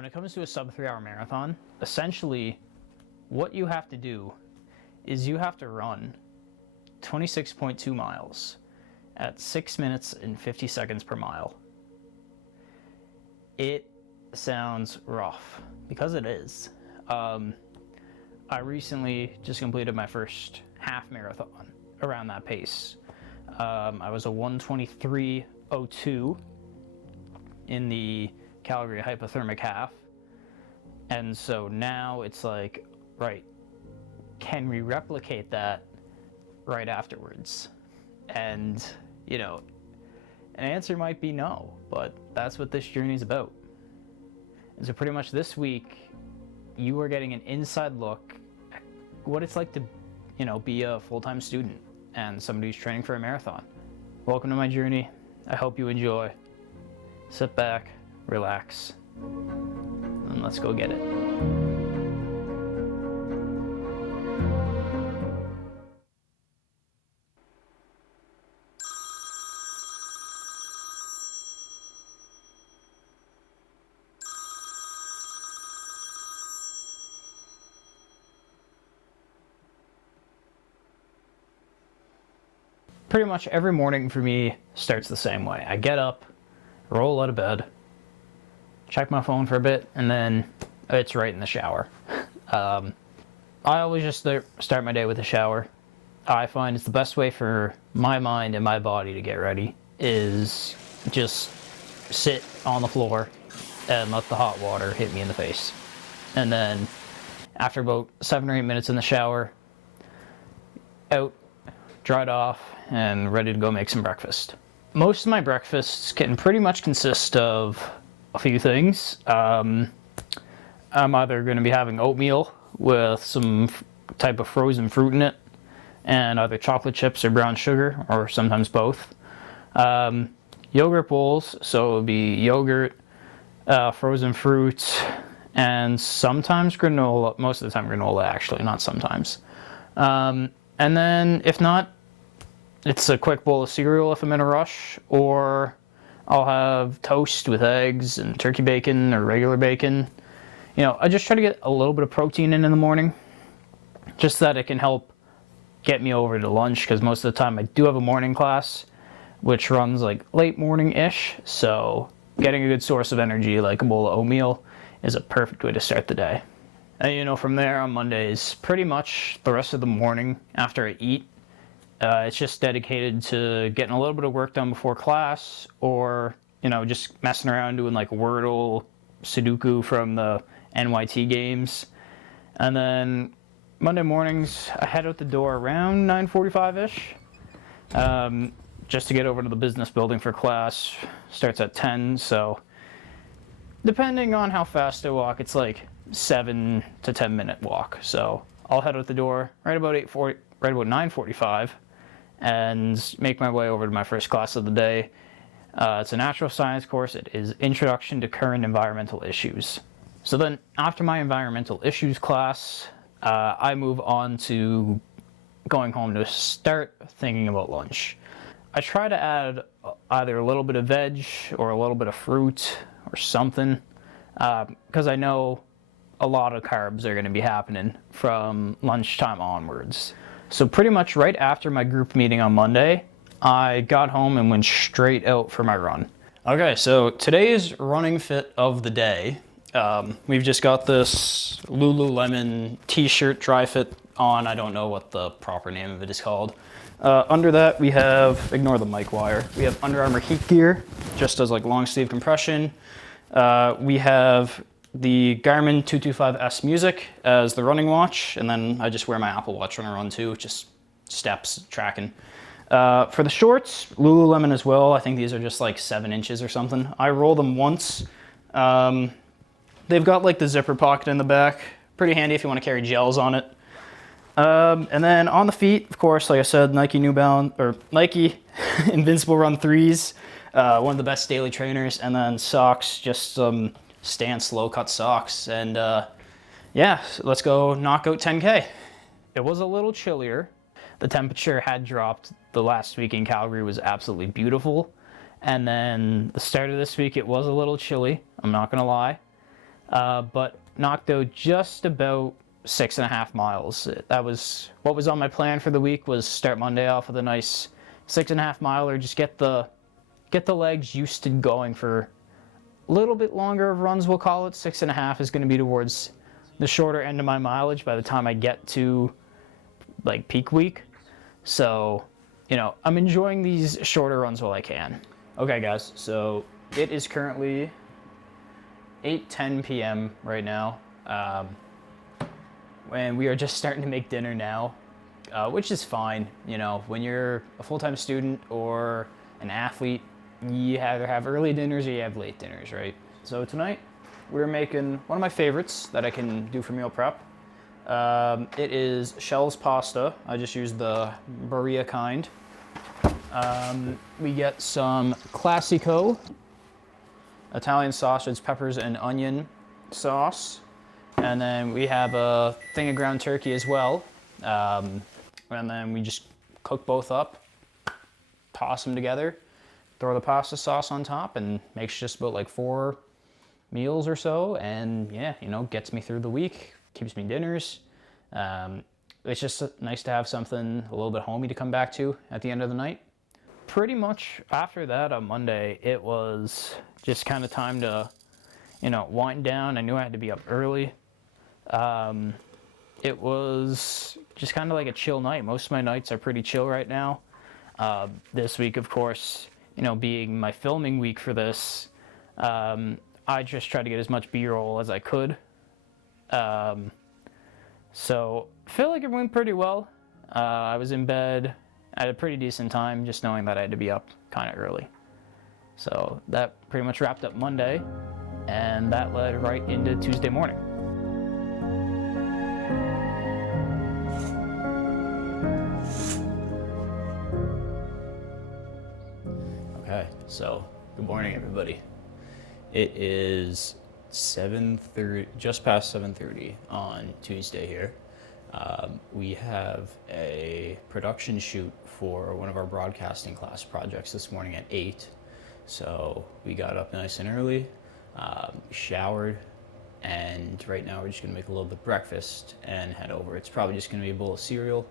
When it comes to a sub 3-hour marathon, essentially what you have to do is you have to run 26.2 miles at 6 minutes and 50 seconds per mile. It sounds rough, because it is. I recently just completed my first half marathon around that pace. I was a 1:23:02 in the Calgary hypothermic half, and so now it's like, right, can we replicate that right afterwards? And an answer might be no, but that's what this journey is about. And so pretty much this week you are getting an inside look at what it's like to be a full-time student and somebody who's training for a marathon. Welcome to my journey. I hope you enjoy. Sit back, relax, and let's go get it. Pretty much every morning for me starts the same way. I get up, roll out of bed, check my phone for a bit, and then it's right in the shower. I always just start my day with a shower. I find it's the best way for my mind and my body to get ready is just sit on the floor and let the hot water hit me in the face. And then after about 7 or 8 minutes in the shower, out, dried off, and ready to go make some breakfast. Most of my breakfasts can pretty much consist of a few things. I'm either going to be having oatmeal with some type of frozen fruit in it, and either chocolate chips or brown sugar, or sometimes both. Yogurt bowls, so it would be yogurt, frozen fruit, and sometimes granola. Most of the time granola, actually, not sometimes. And then, if not, it's a quick bowl of cereal if I'm in a rush, or I'll have toast with eggs and turkey bacon or regular bacon. I just try to get a little bit of protein in the morning, just so that it can help get me over to lunch, because most of the time I do have a morning class, which runs like late morning-ish, so getting a good source of energy like a bowl of oatmeal is a perfect way to start the day. And from there on Mondays, pretty much the rest of the morning after I eat, it's just dedicated to getting a little bit of work done before class, or just messing around doing like Wordle, Sudoku from the NYT games. And then Monday mornings I head out the door around 9:45ish, just to get over to the business building for class. Starts at 10, so depending on how fast I walk, it's like 7 to 10 minute walk. So I'll head out the door right about 9:45 and make my way over to my first class of the day. It's a natural science course. It is Introduction to Current Environmental Issues. So then after my environmental issues class, I move on to going home to start thinking about lunch. I try to add either a little bit of veg or a little bit of fruit or something, because I know a lot of carbs are going to be happening from lunchtime onwards. So pretty much right after my group meeting on Monday, I got home and went straight out for my run. Okay, so today's running fit of the day. We've just got this Lululemon t-shirt dry fit on. I don't know what the proper name of it is called. Under that we have, ignore the mic wire, we have Under Armour heat gear, just as like long sleeve compression. We have the Garmin 225S Music as the running watch, and then I just wear my Apple Watch when I run too, just steps tracking. For the shorts, Lululemon as well. I think these are just like 7 inches or something. I roll them once. They've got like the zipper pocket in the back. Pretty handy if you want to carry gels on it. And then on the feet, of course, like I said, Nike Invincible Run 3s, one of the best daily trainers. And then socks, just some Stance low cut socks. And yeah, so let's go knock out 10K. It was a little chillier. The temperature had dropped. The last week in Calgary was absolutely beautiful. And then the start of this week, it was a little chilly, I'm not gonna lie. but knocked out just about 6.5 miles. That was what was on my plan for the week, was start Monday off with a nice 6.5 miler, just get the legs used to going for a little bit longer of runs, we'll call it. 6.5 is going to be towards the shorter end of my mileage by the time I get to like peak week. So, you know, I'm enjoying these shorter runs while I can. Okay guys, so it is currently 8:10 p.m. right now, and we are just starting to make dinner now, which is fine. You know, when you're a full-time student or an athlete, you either have early dinners or you have late dinners, right? So tonight we're making one of my favorites that I can do for meal prep. It is Shell's pasta. I just use the Berea kind. We get some Classico Italian sausage, peppers, and onion sauce. And then we have a thing of ground turkey as well. And then we just cook both up, toss them together, throw the pasta sauce on top, and makes just about like 4 meals or so. And yeah, you know, gets me through the week, keeps me dinners. It's just nice to have something a little bit homey to come back to at the end of the night. Pretty much after that on Monday, it was just kind of time to, you know, wind down. I knew I had to be up early. It was just kind of like a chill night. Most of my nights are pretty chill right now. This week, of course, you know, being my filming week for this, I just tried to get as much B-roll as I could. So I feel like it went pretty well. I was in bed at a pretty decent time, just knowing that I had to be up kind of early. So that pretty much wrapped up Monday, and that led right into Tuesday morning. Okay, so good morning, everybody. It is 7:30, just past 7:30 on Tuesday here. We have a production shoot for one of our broadcasting class projects this morning at 8. So we got up nice and early, showered, and right now we're just gonna make a little bit of breakfast and head over. It's probably just gonna be a bowl of cereal,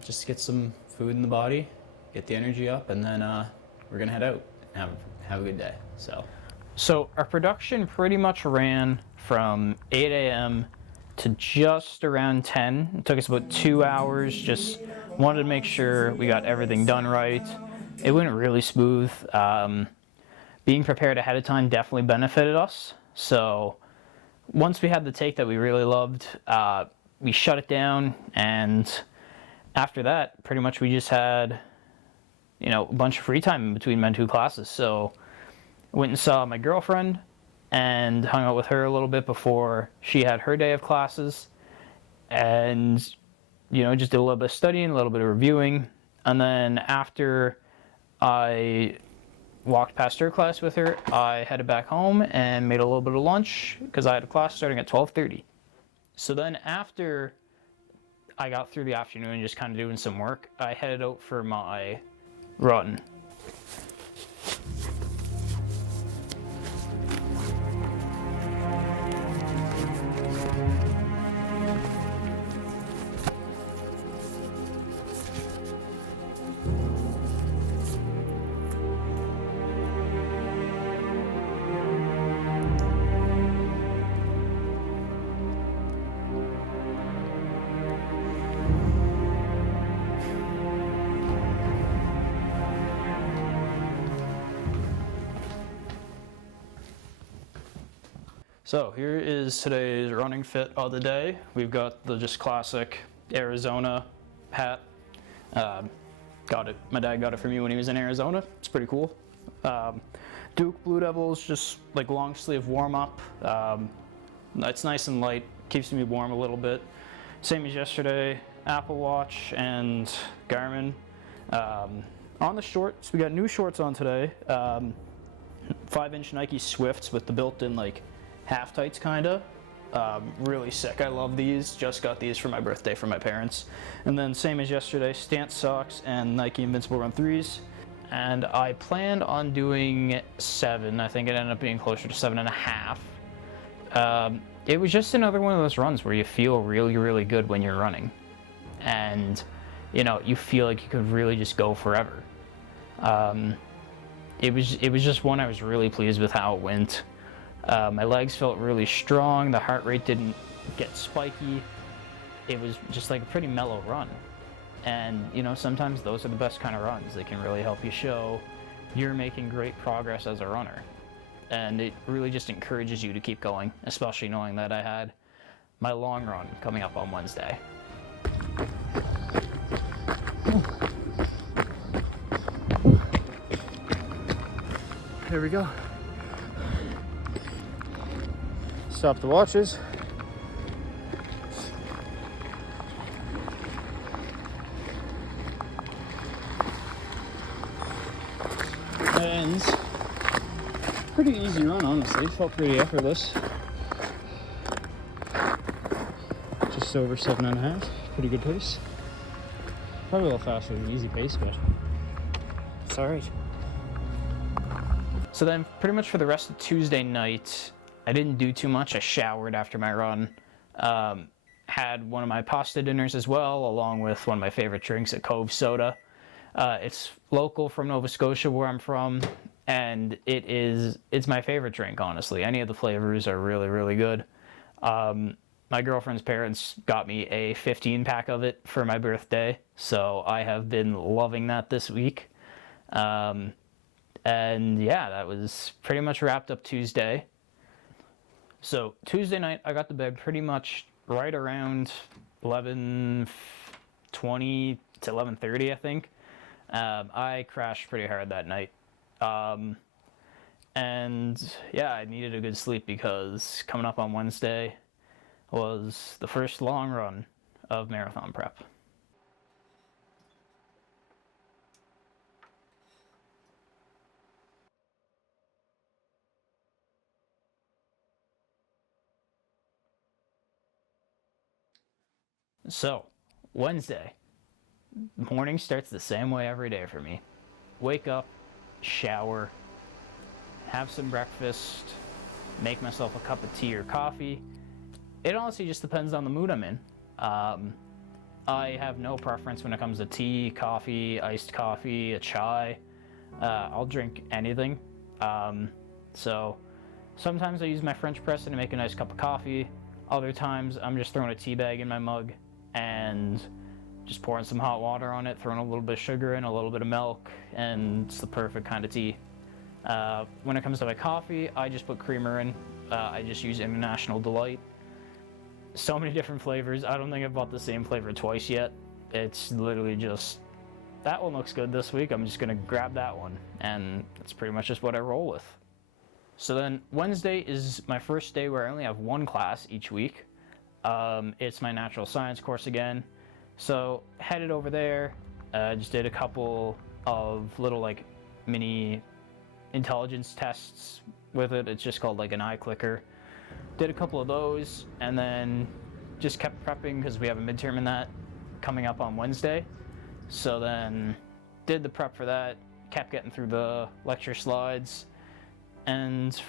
just to get some food in the body, get the energy up, and then we're gonna head out and have a good day. So our production pretty much ran from 8 a.m. to just around 10. It took us about 2 hours. Just wanted to make sure we got everything done right. It went really smooth. Being prepared ahead of time definitely benefited us. So once we had the take that we really loved, we shut it down, and after that, pretty much we just had, you know, a bunch of free time in between my 2 classes. So I went and saw my girlfriend and hung out with her a little bit before she had her day of classes, and, you know, just did a little bit of studying, a little bit of reviewing. And then after I walked past her class with her, I headed back home and made a little bit of lunch because I had a class starting at 12:30. So then after I got through the afternoon just kind of doing some work, I headed out for my run. So here is today's running fit of the day. We've got the just classic Arizona hat. Got it. My dad got it for me when he was in Arizona. It's pretty cool. Duke Blue Devils, just like long sleeve warm up. It's nice and light, keeps me warm a little bit. Same as yesterday. Apple Watch and Garmin. On the shorts, we got new shorts on today. 5-inch Nike Swifts with the built-in like half tights kinda. Really sick. I love these. Just got these for my birthday from my parents. And then same as yesterday, Stance socks and Nike Invincible Run 3s. And I planned on doing 7. I think it ended up being closer to 7.5. It was just another one of those runs where you feel really, really good when you're running. And, you feel like you could really just go forever. It was just one I was really pleased with how it went. My legs felt really strong. The heart rate didn't get spiky. It was just like a pretty mellow run. And, sometimes those are the best kind of runs. They can really help you show you're making great progress as a runner. And it really just encourages you to keep going, especially knowing that I had my long run coming up on Wednesday. Here we go. Stop the watches. And pretty easy run, honestly. Felt pretty effortless. Just over 7.5. Pretty good pace. Probably a little faster than easy pace, but it's alright. So then pretty much for the rest of Tuesday night, I didn't do too much. I showered after my run. Had one of my pasta dinners as well, along with one of my favorite drinks at Cove Soda. It's local from Nova Scotia, where I'm from, and it's my favorite drink, honestly. Any of the flavors are really, really good. My girlfriend's parents got me a 15-pack of it for my birthday, so I have been loving that this week. And yeah, that was pretty much wrapped up Tuesday. So Tuesday night, I got to bed pretty much right around 11:20 to 11:30, I think. I crashed pretty hard that night. And yeah, I needed a good sleep because coming up on Wednesday was the first long run of marathon prep. So, Wednesday. Morning starts the same way every day for me. Wake up, shower, have some breakfast, make myself a cup of tea or coffee. It honestly just depends on the mood I'm in. I have no preference when it comes to tea, coffee, iced coffee, a chai. I'll drink anything. So sometimes I use my French press to make a nice cup of coffee. Other times I'm just throwing a tea bag in my mug and just pouring some hot water on it, throwing a little bit of sugar in, a little bit of milk, and it's the perfect kind of tea. When it comes to my coffee, I just put creamer in. I just use International Delight. So many different flavors. I don't think I've bought the same flavor twice yet. It's literally just, that one looks good this week, I'm just gonna grab that one. And that's pretty much just what I roll with. So then Wednesday is my first day where I only have one class each week. It's my natural science course again. So headed over there, just did a couple of little like mini intelligence tests with it. It's just called like an eye clicker. Did a couple of those and then just kept prepping because we have a midterm in that coming up on Wednesday. So then did the prep for that, kept getting through the lecture slides, and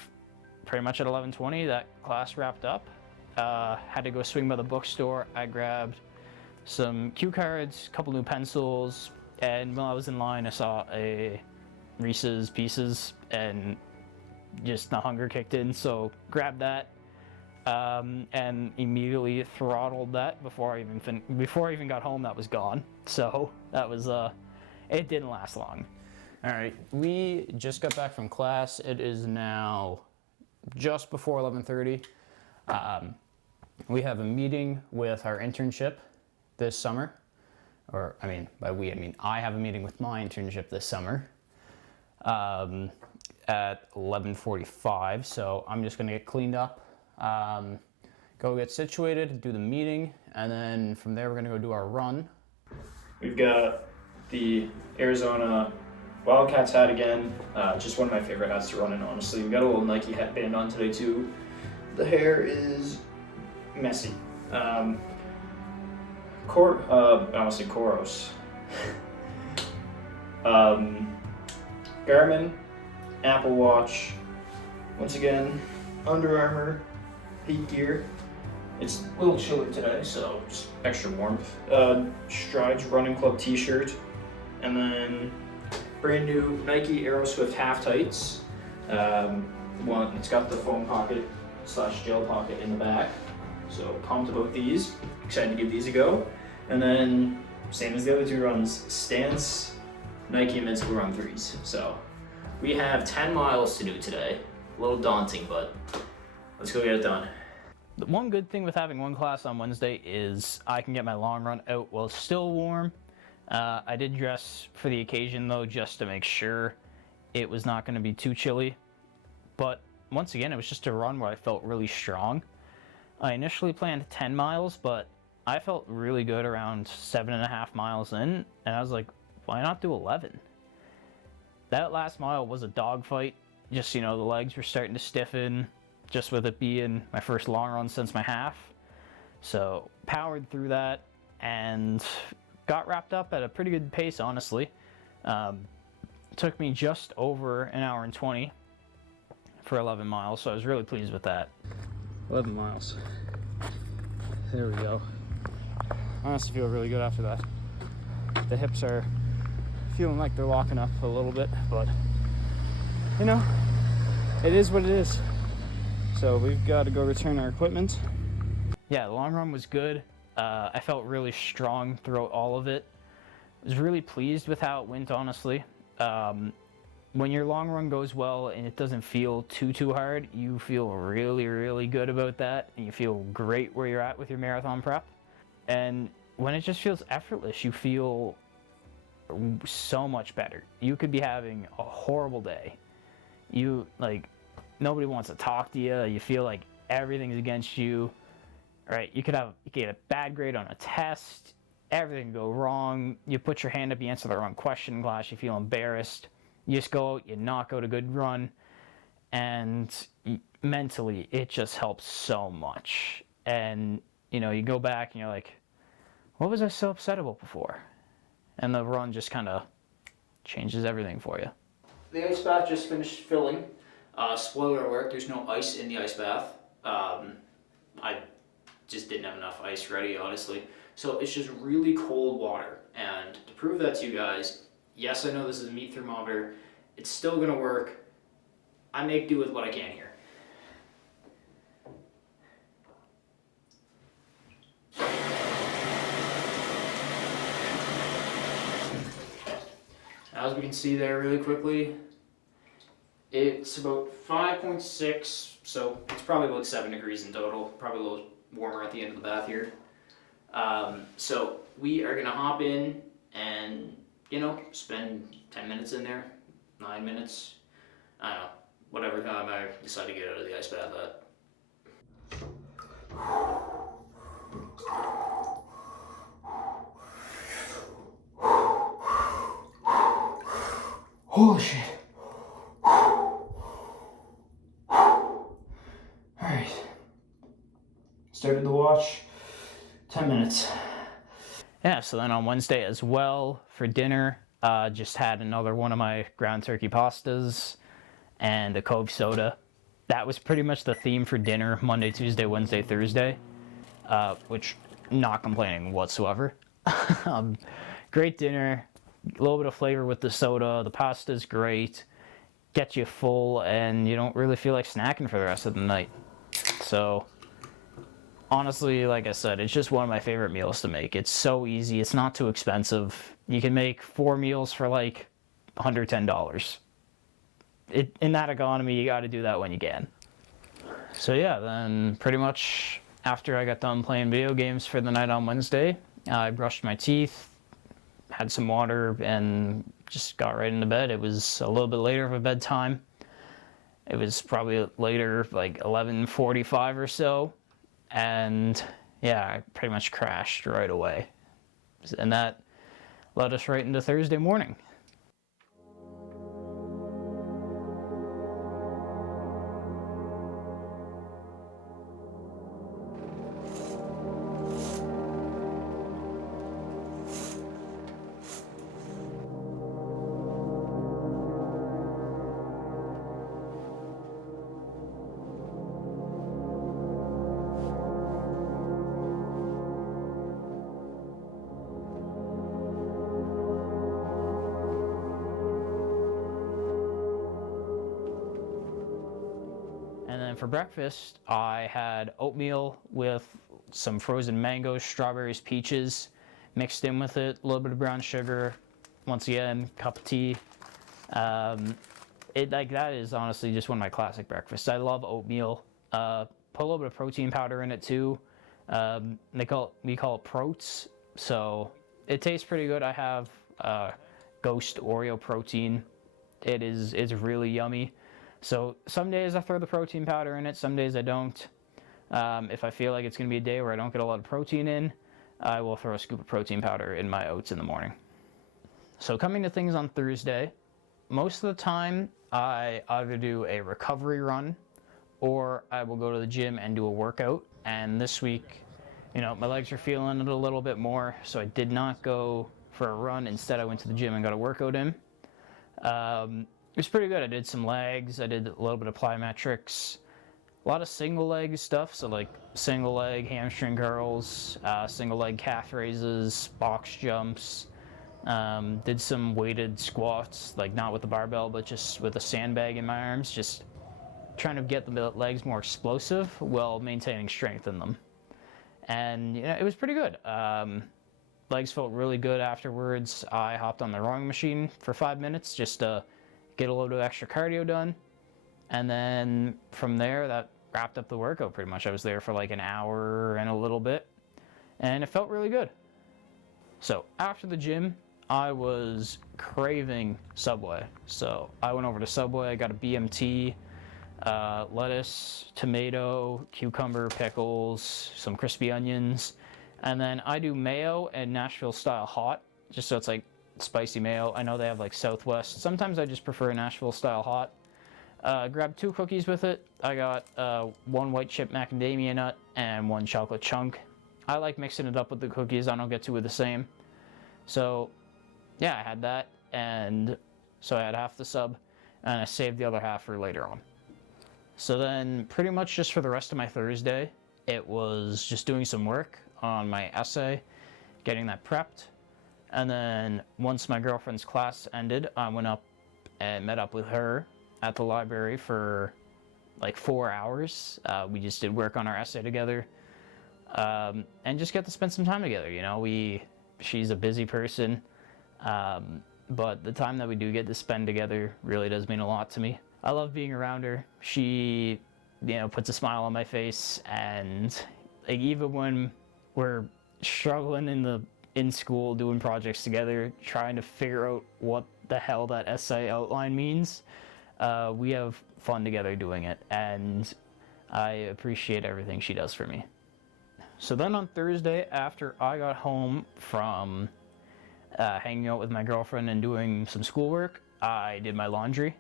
pretty much at 11:20 that class wrapped up. Had to go swing by the bookstore. I grabbed some cue cards, a couple new pencils, and while I was in line I saw a Reese's Pieces and just the hunger kicked in, so grabbed that and immediately throttled that before I even got home. That was gone, so that was it didn't last long. All right, we just got back from class. It is now just before 11:30. We have a meeting with our internship this summer, or I mean by we I mean I have a meeting with my internship this summer at 11:45. So I'm just gonna get cleaned up, go get situated, do the meeting, and then from there we're gonna go do our run. We've got the Arizona Wildcats hat again, just one of my favorite hats to run in, honestly. We got a little Nike headband on today too. The hair is messy. I almost said Koros. Garmin, Apple Watch, once again, Under Armour, heat gear. It's a little chilly today, so just extra warmth. Strides Running Club t-shirt, and then brand new Nike Aeroswift half tights. It's got the foam pocket / gel pocket in the back, so pumped about these. Excited to give these a go. And then same as the other 2 runs, Stance Nike Invincible Run 3s. So we have 10 miles to do today. A little daunting, but let's go get it done. The one good thing with having one class on Wednesday is I can get my long run out while it's still warm. I did dress for the occasion though, just to make sure it was not going to be too chilly. But once again, it was just a run where I felt really strong. I initially planned 10 miles, but I felt really good around 7.5 miles in, and I was like, why not do 11? That last mile was a dogfight. Just, the legs were starting to stiffen, just with it being my first long run since my half. So powered through that and got wrapped up at a pretty good pace, honestly. Took me just over an hour and 20 for 11 miles, so I was really pleased with that. 11 miles. There we go. I honestly feel really good after that. The hips are feeling like they're locking up a little bit, but it is what it is. So we've got to go return our equipment. Yeah, the long run was good. I felt really strong throughout all of it. I was really pleased with how it went, honestly. When your long run goes well and it doesn't feel too hard, you feel really, really good about that, and you feel great where you're at with your marathon prep. And when it just feels effortless, you feel so much better. You could be having a horrible day. Nobody wants to talk to you. You feel like everything's against you, right? You could get a bad grade on a test. Everything can go wrong. You put your hand up, you answer the wrong question in class, you feel embarrassed. You just go out, you knock out a good run, and mentally, it just helps so much. And, you go back and you're like, what was I so upset about before? And the run just kind of changes everything for you. The ice bath just finished filling. Spoiler alert, there's no ice in the ice bath. I just didn't have enough ice ready, honestly. So it's just really cold water. And to prove that to you guys, yes, I know this is a meat thermometer. It's still going to work. I make do with what I can here. As we can see there really quickly, it's about 5.6, so it's probably about 7 degrees in total. Probably a little warmer at the end of the bath here. So we are going to hop in and, spend 10 minutes in there. 9 minutes, I don't know, whatever time I decide to get out of the ice bath at. Holy shit. Alright. Started the watch, 10 minutes. Yeah, so then on Wednesday as well, for dinner, just had another one of my ground turkey pastas and a Cove soda. That was pretty much the theme for dinner, Monday, Tuesday, Wednesday, Thursday, which not complaining whatsoever. Great dinner, a little bit of flavor with the soda, the pasta's great, gets you full, and you don't really feel like snacking for the rest of the night. So honestly, like I said, it's just one of my favorite meals to make. It's so easy. It's not too expensive. You can make 4 meals for like $110. In that economy, you got to do that when you can. So yeah, then pretty much after I got done playing video games for the night on Wednesday, I brushed my teeth, had some water, and just got right into bed. It was a little bit later of a bedtime. It was probably later, like 11:45 or so. And yeah, I pretty much crashed right away. And that led us right into Thursday morning. for breakfast, I had oatmeal with some frozen mangoes, strawberries, peaches, mixed in with it, a little bit of brown sugar, once again, cup of tea. That is honestly just one of my classic breakfasts. I love oatmeal. Put a little bit of protein powder in it too. We call it Proats, so it tastes pretty good. I have Ghost Oreo protein. It's really yummy. So some days I throw the protein powder in it, some days I don't. If I feel like it's going to be a day where I don't get a lot of protein in, I will throw a scoop of protein powder in my oats in the morning. So coming to things on Thursday, most of the time I either do a recovery run or I will go to the gym and do a workout. And this week, my legs are feeling it a little bit more, so I did not go for a run. Instead, I went to the gym and got a workout in. It was pretty good. I did some legs, I did a little bit of plyometrics, a lot of single leg stuff, so like single leg hamstring curls, single leg calf raises, box jumps, did some weighted squats, like not with the barbell, but just with a sandbag in my arms, just trying to get the legs more explosive while maintaining strength in them. And it was pretty good. Legs felt really good afterwards. I hopped on the rowing machine for 5 minutes just to get a little bit of extra cardio done. And then from there, that wrapped up the workout pretty much. I was there for like an hour and a little bit, and it felt really good. So after the gym, I was craving Subway. So I went over to Subway, I got a BMT, lettuce, tomato, cucumber, pickles, some crispy onions. And then I do mayo and Nashville style hot, just so it's like spicy mayo. I know they have like Southwest. Sometimes I just prefer Nashville style hot. Grabbed 2 cookies with it. I got 1 white chip macadamia nut and 1 chocolate chunk. I like mixing it up with the cookies. I don't get 2 of the same. So yeah, I had that, and so I had half the sub, and I saved the other half for later on. So then pretty much just for the rest of my Thursday, it was just doing some work on my essay, getting that prepped. And then once my girlfriend's class ended, I went up and met up with her at the library for like 4 hours. We just did work on our essay together, and just got to spend some time together. She's a busy person, but the time that we do get to spend together really does mean a lot to me. I love being around her. She, puts a smile on my face, and like even when we're struggling in school doing projects together, trying to figure out what the hell that essay outline means, we have fun together doing it, and I appreciate everything she does for me. So then on Thursday, after I got home from hanging out with my girlfriend and doing some schoolwork, I did my laundry.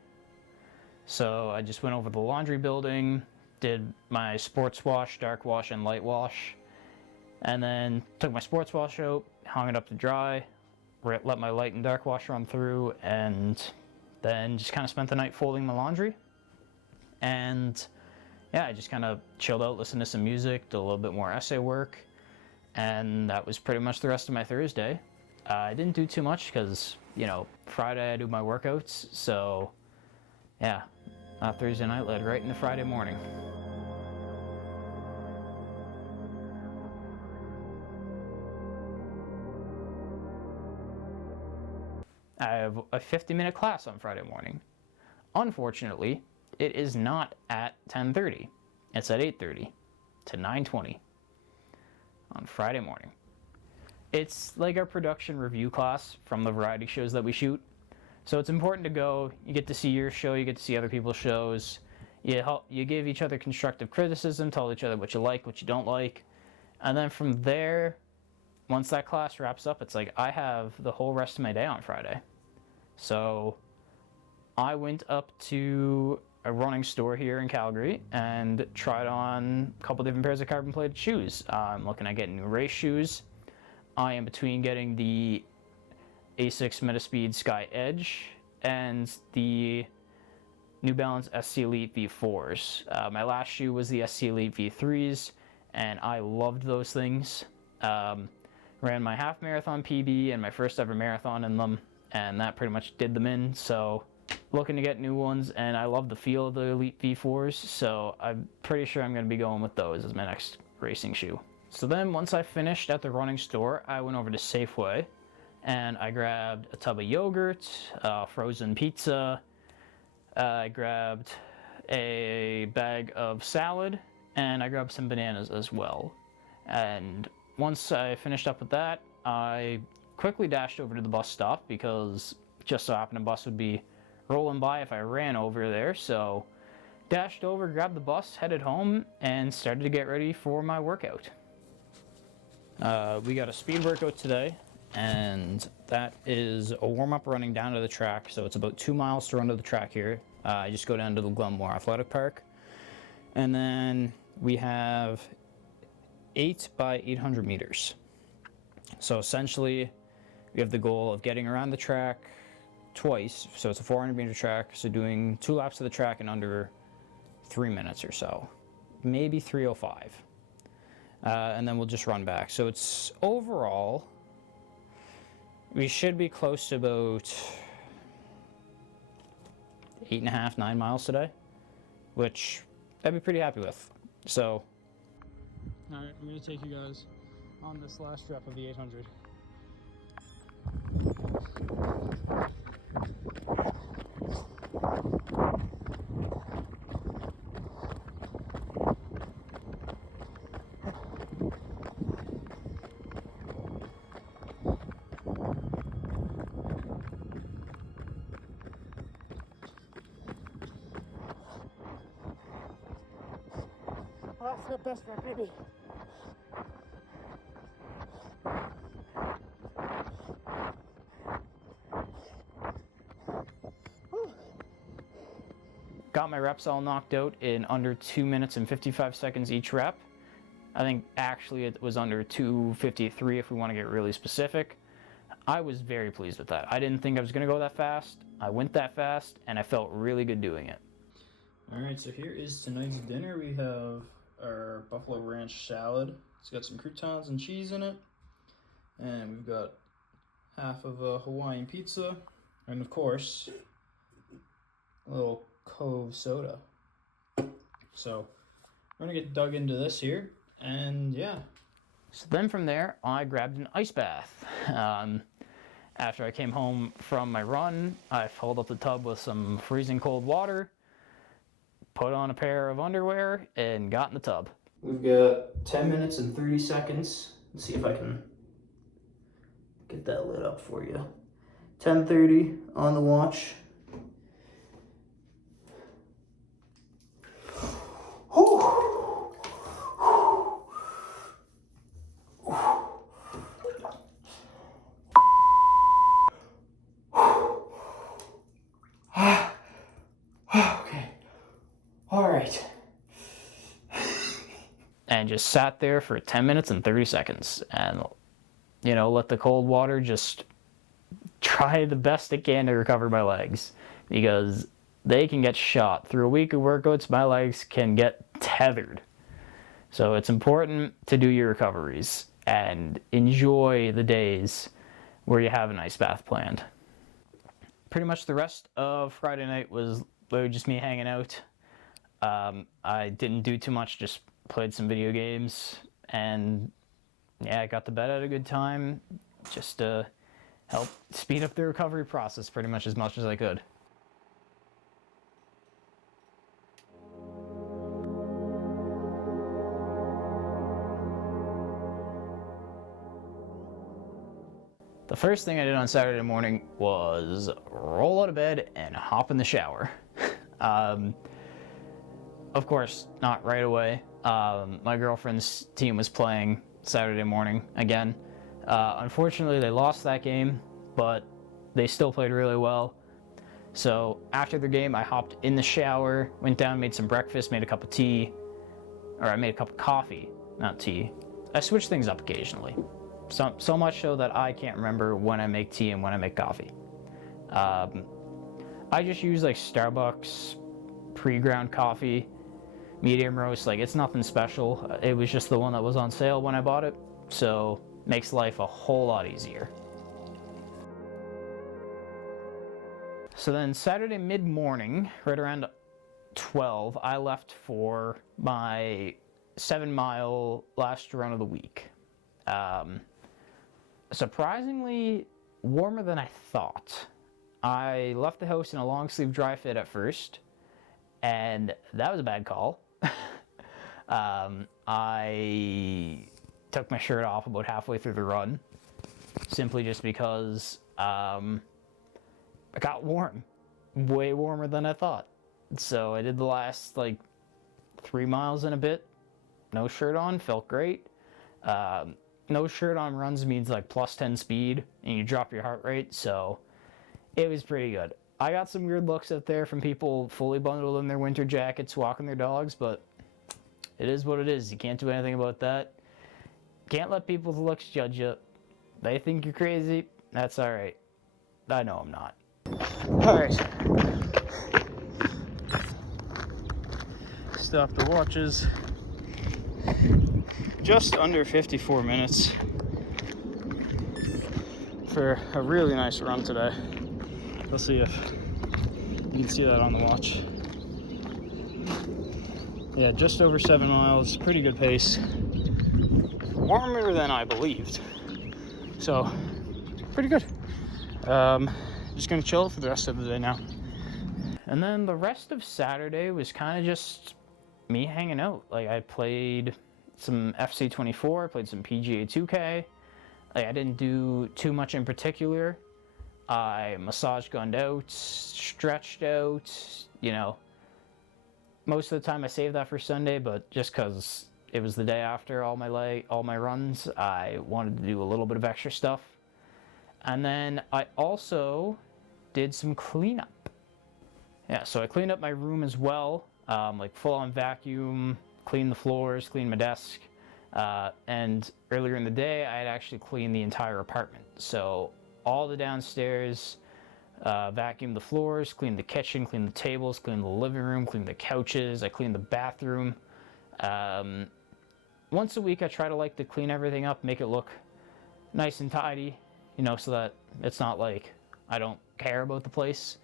So I just went over the laundry building, did my sports wash, dark wash, and light wash, and then took my sports wash out, hung it up to dry, let my light and dark wash run through, and then just kind of spent the night folding my laundry. And yeah, I just kind of chilled out, listened to some music, did a little bit more essay work, and that was pretty much the rest of my Thursday. I didn't do too much because, Friday I do my workouts, so yeah, Thursday night led right into Friday morning. I have a 50-minute class on Friday morning. Unfortunately, it is not at 10:30. It's at 8:30 to 9:20 on Friday morning. It's like our production review class from the variety shows that we shoot. So it's important to go. You get to see your show, you get to see other people's shows. You give each other constructive criticism, tell each other what you like, what you don't like. And then from there, once that class wraps up, it's like I have the whole rest of my day on Friday. So I went up to a running store here in Calgary and tried on a couple different pairs of carbon plated shoes. I'm looking at getting new race shoes. I am between getting the Asics Metaspeed Sky Edge and the New Balance SC Elite V4s. My last shoe was the SC Elite V3s, and I loved those things. Ran my half marathon PB and my first ever marathon in them, and that pretty much did them in. So looking to get new ones, and I love the feel of the Elite V4s, so I'm pretty sure I'm going to be going with those as my next racing shoe. So then once I finished at the running store, I went over to Safeway, and I grabbed a tub of yogurt, frozen pizza, I grabbed a bag of salad, and I grabbed some bananas as well. And once I finished up with that, I quickly dashed over to the bus stop because just so happened a bus would be rolling by if I ran over there. So dashed over, grabbed the bus, headed home, and started to get ready for my workout. We got a speed workout today, and that is a warm-up running down to the track. So it's about 2 miles to run to the track here. I just go down to the Glenmore Athletic Park. And then we have 8 by 800 meters. So essentially, we have the goal of getting around the track twice. So it's a 400 meter track. So doing 2 laps of the track in under 3 minutes or so, maybe 3:05. And then we'll just run back. So it's overall, we should be close to about 8.5, 9 miles today, which I'd be pretty happy with. So, all right, I'm gonna take you guys on this last rep of the 800. That's the best rep, baby. Got my reps all knocked out in under 2 minutes and 55 seconds each rep. I think actually it was under 2:53 if we want to get really specific. I was very pleased with that. I didn't think I was going to go that fast. I went that fast, and I felt really good doing it. All right, so here is tonight's dinner. We have our buffalo ranch salad. It's got some croutons and cheese in it. And we've got half of a Hawaiian pizza. And of course, a little Cove soda. So we're gonna get dug into this here, and yeah. So then from there, I grabbed an ice bath. After I came home from my run, I filled up the tub with some freezing cold water, put on a pair of underwear, and got in the tub. We've got 10 minutes and 30 seconds. Let's see if I can get that lit up for you. 10:30 on the watch. Okay. All right. And just sat there for 10 minutes and 30 seconds and, you know, let the cold water just try the best it can to recover my legs, because they can get shot. Through a week of workouts, my legs can get tethered. So it's important to do your recoveries and enjoy the days where you have an ice bath planned. Pretty much the rest of Friday night was literally just me hanging out. I didn't do too much, just played some video games, and yeah, I got to bed at a good time, just to help speed up the recovery process pretty much as I could. The first thing I did on Saturday morning was roll out of bed and hop in the shower. Of course, not right away. My girlfriend's team was playing Saturday morning again. Unfortunately, they lost that game, but they still played really well. So after the game, I hopped in the shower, went down, made some breakfast, made a cup of tea, or I made a cup of coffee, not tea. I switch things up occasionally. So much so that I can't remember when I make tea and when I make coffee. I just use like Starbucks pre-ground coffee, medium roast. Like, it's nothing special. It was just the one that was on sale when I bought it, so makes life a whole lot easier. So So then Saturday mid-morning, right around 12, I left for my 7-mile last run of the week. Surprisingly warmer than I thought. I left the house in a long sleeve dry fit at first, and that was a bad call. I took my shirt off about halfway through the run, simply just because it got warm, way warmer than I thought. So I did the last like 3 miles in a bit, no shirt on, felt great. No shirt on runs means like plus 10 speed and you drop your heart rate, so it was pretty good. I got some weird looks out there from people fully bundled in their winter jackets walking their dogs, but it is what it is. You can't do anything about that. Can't let people's looks judge you. They think you're crazy, that's alright. I know I'm not. Alright. Stop the watches. Just under 54 minutes for a really nice run today. Let's see if you can see that on the watch. Yeah, just over 7 miles, pretty good pace. Warmer than I believed. So, pretty good. Just gonna chill for the rest of the day now. And then the rest of Saturday was kind of just me hanging out. Like, I played some FC24, I played some PGA 2K. Like, I didn't do too much in particular. I massage gunned out, stretched out, you know. Most of the time I saved that for Sunday, but just because it was the day after all my runs, I wanted to do a little bit of extra stuff. And then I also did some cleanup. Yeah, so I cleaned up my room as well, like full-on vacuum, cleaned the floors, cleaned my desk, and earlier in the day I had actually cleaned the entire apartment. So all the downstairs, vacuumed the floors, cleaned the kitchen, cleaned the tables, cleaned the living room, cleaned the couches, I cleaned the bathroom. Once a week I try to clean everything up, make it look nice and tidy, you know, so that it's not like I don't care about the place.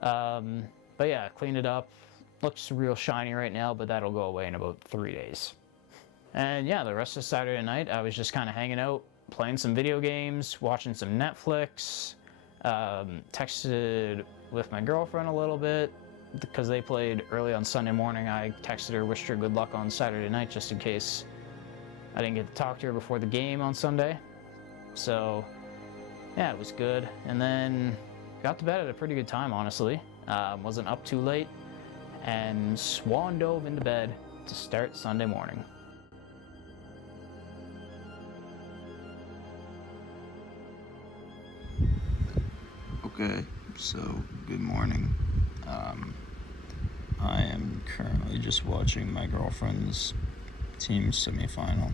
But yeah, cleaned it up. Looks real shiny right now, but that'll go away in about 3 days. And yeah, the rest of Saturday night, I was just kind of hanging out, playing some video games, watching some Netflix, texted with my girlfriend a little bit, because they played early on Sunday morning. I texted her, wished her good luck on Saturday night, just in case I didn't get to talk to her before the game on Sunday. So yeah, it was good. And then got to bed at a pretty good time, honestly. Wasn't up too late, and swan dove into bed to start Sunday morning. Okay, so good morning. I am currently just watching my girlfriend's team semifinal.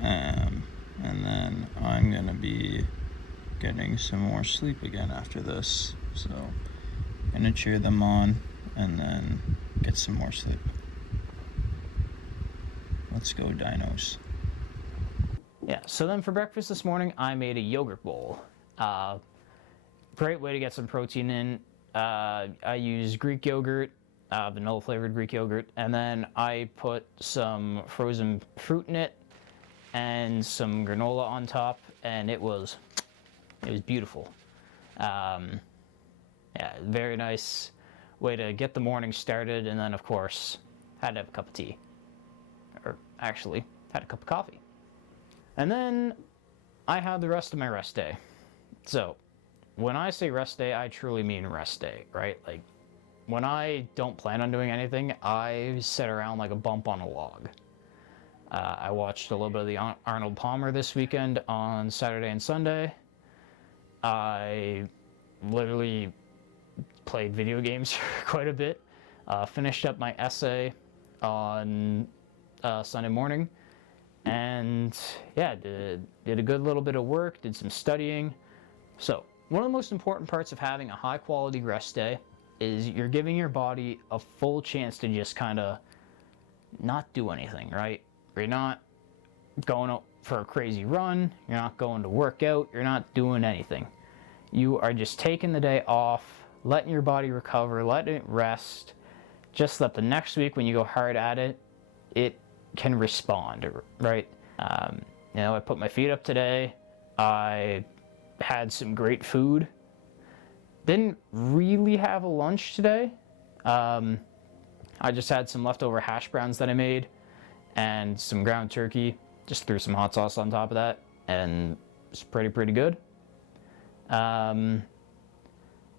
And then I'm gonna be getting some more sleep again after this. So I'm gonna cheer them on and then get some more sleep. Let's go Dinos. Yeah, so then for breakfast this morning, I made a yogurt bowl. Great way to get some protein in. I use Greek yogurt, vanilla flavored Greek yogurt, and then I put some frozen fruit in it and some granola on top, and it was beautiful. Yeah, very nice way to get the morning started, and then of course had to have a cup of tea, or actually had a cup of coffee. And then I had the rest of my rest day. So when I say rest day, I truly mean rest day, right? Like, when I don't plan on doing anything, I sit around like a bump on a log. I watched a little bit of the Arnold Palmer this weekend on Saturday and Sunday. I literally played video games for quite a bit. Finished up my essay on Sunday morning. And yeah, did a good little bit of work, did some studying. So one of the most important parts of having a high quality rest day is you're giving your body a full chance to just kind of not do anything, right? You're not going out for a crazy run, you're not going to work out, you're not doing anything. You are just taking the day off, letting your body recover, letting it rest, just so that the next week when you go hard at it, it can respond, right? I put my feet up today. I had some great food. Didn't really have a lunch today. I just had some leftover hash browns that I made and some ground turkey. Just threw some hot sauce on top of that, and it's pretty good.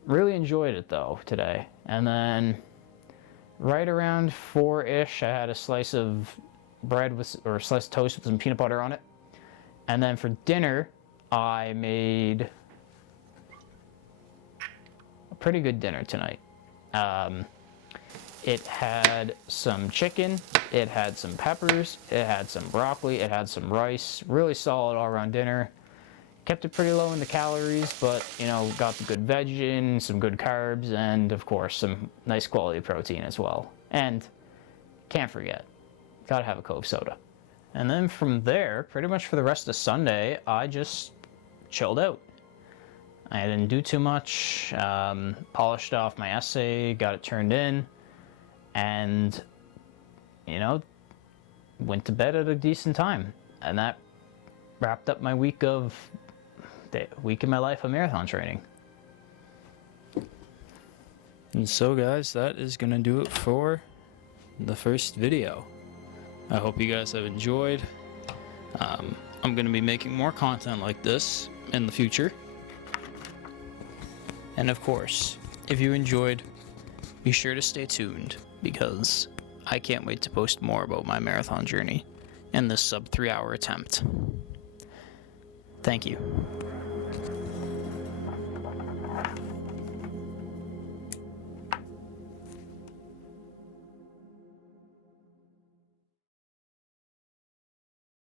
Really enjoyed it though today. And then right around 4-ish, I had a slice of bread or a slice of toast with some peanut butter on it. And then for dinner, I made a pretty good dinner tonight. It had some chicken, it had some peppers, it had some broccoli, it had some rice. Really solid all-around dinner. Kept it pretty low in the calories, but, got the good veg in, some good carbs, and, of course, some nice quality protein as well. And can't forget, gotta have a Coke soda. And then from there, pretty much for the rest of Sunday, I just chilled out. I didn't do too much, polished off my essay, got it turned in, and, went to bed at a decent time. And that wrapped up my week in my life of marathon training. And so guys, that is gonna do it for the first video. I hope you guys have enjoyed. I'm gonna be making more content like this in the future. And of course, if you enjoyed, be sure to stay tuned, because I can't wait to post more about my marathon journey in this sub 3 hour attempt. Thank you.